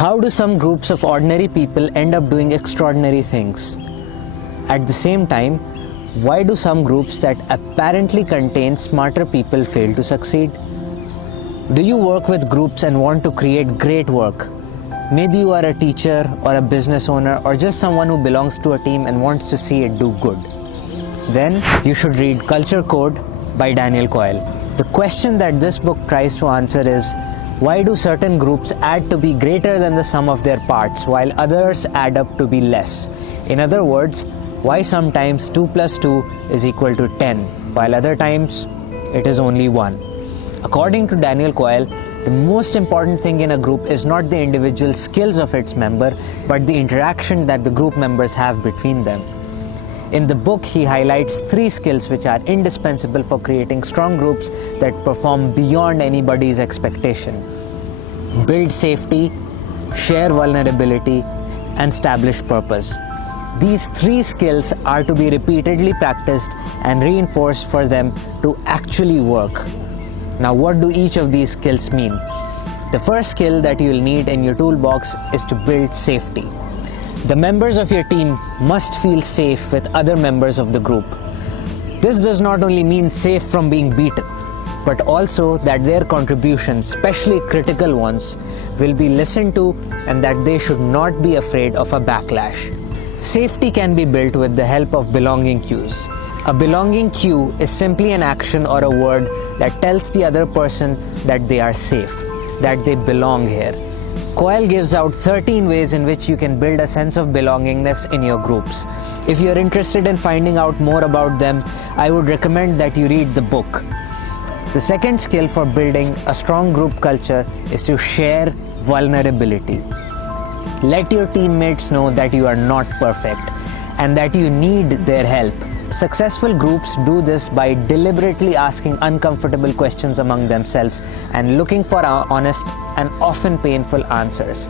How do some groups of ordinary people end up doing extraordinary things? At the same time, why do some groups that apparently contain smarter people fail to succeed? Do you work with groups and want to create great work? Maybe you are a teacher or a business owner or just someone who belongs to a team and wants to see it do good. Then you should read Culture Code by Daniel Coyle. The question that this book tries to answer is, why do certain groups add to be greater than the sum of their parts while others add up to be less? In other words, why sometimes 2 plus 2 is equal to 10 while other times it is only 1? According to Daniel Coyle, the most important thing in a group is not the individual skills of its member, but the interaction that the group members have between them. In the book, he highlights 3 skills which are indispensable for creating strong groups that perform beyond anybody's expectation. Build safety, share vulnerability, and establish purpose. These 3 skills are to be repeatedly practiced and reinforced for them to actually work. Now, what do each of these skills mean? The first skill that you'll need in your toolbox is to build safety. The members of your team must feel safe with other members of the group. This does not only mean safe from being beaten, but also that their contributions, especially critical ones, will be listened to and that they should not be afraid of a backlash. Safety can be built with the help of belonging cues. A belonging cue is simply an action or a word that tells the other person that they are safe, that they belong here. Coyle gives out 13 ways in which you can build a sense of belongingness in your groups. If you're interested in finding out more about them, I would recommend that you read the book. The second skill for building a strong group culture is to share vulnerability. Let your teammates know that you are not perfect and that you need their help. Successful groups do this by deliberately asking uncomfortable questions among themselves and looking for honest and often painful answers.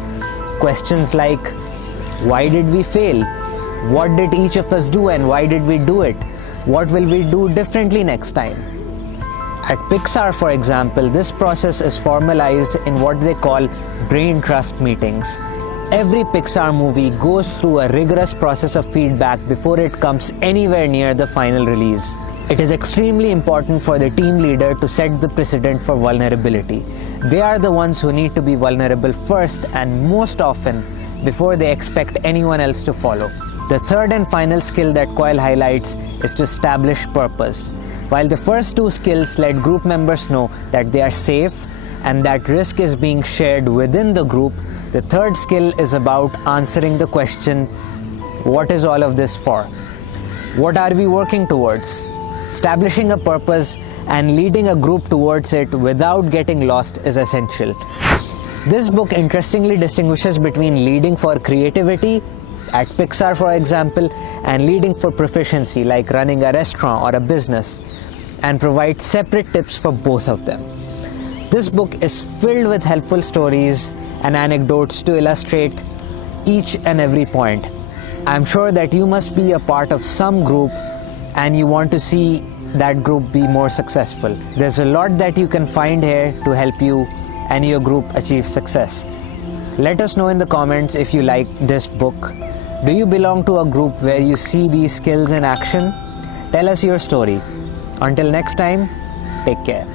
Questions like, why did we fail? What did each of us do and why did we do it? What will we do differently next time? At Pixar, for example, this process is formalized in what they call brain trust meetings. Every Pixar movie goes through a rigorous process of feedback before it comes anywhere near the final release. It is extremely important for the team leader to set the precedent for vulnerability. They are the ones who need to be vulnerable first and most often before they expect anyone else to follow. The third and final skill that Coyle highlights is to establish purpose. While the first 2 skills let group members know that they are safe and that risk is being shared within the group, the third skill is about answering the question, what is all of this for? What are we working towards? Establishing a purpose and leading a group towards it without getting lost is essential. This book interestingly distinguishes between leading for creativity, at Pixar for example, and leading for proficiency like running a restaurant or a business, and provides separate tips for both of them. This book is filled with helpful stories and anecdotes to illustrate each and every point. I'm sure that you must be a part of some group and you want to see that group be more successful. There's a lot that you can find here to help you and your group achieve success. Let us know in the comments if you like this book. Do you belong to a group where you see these skills in action? Tell us your story. Until next time, take care.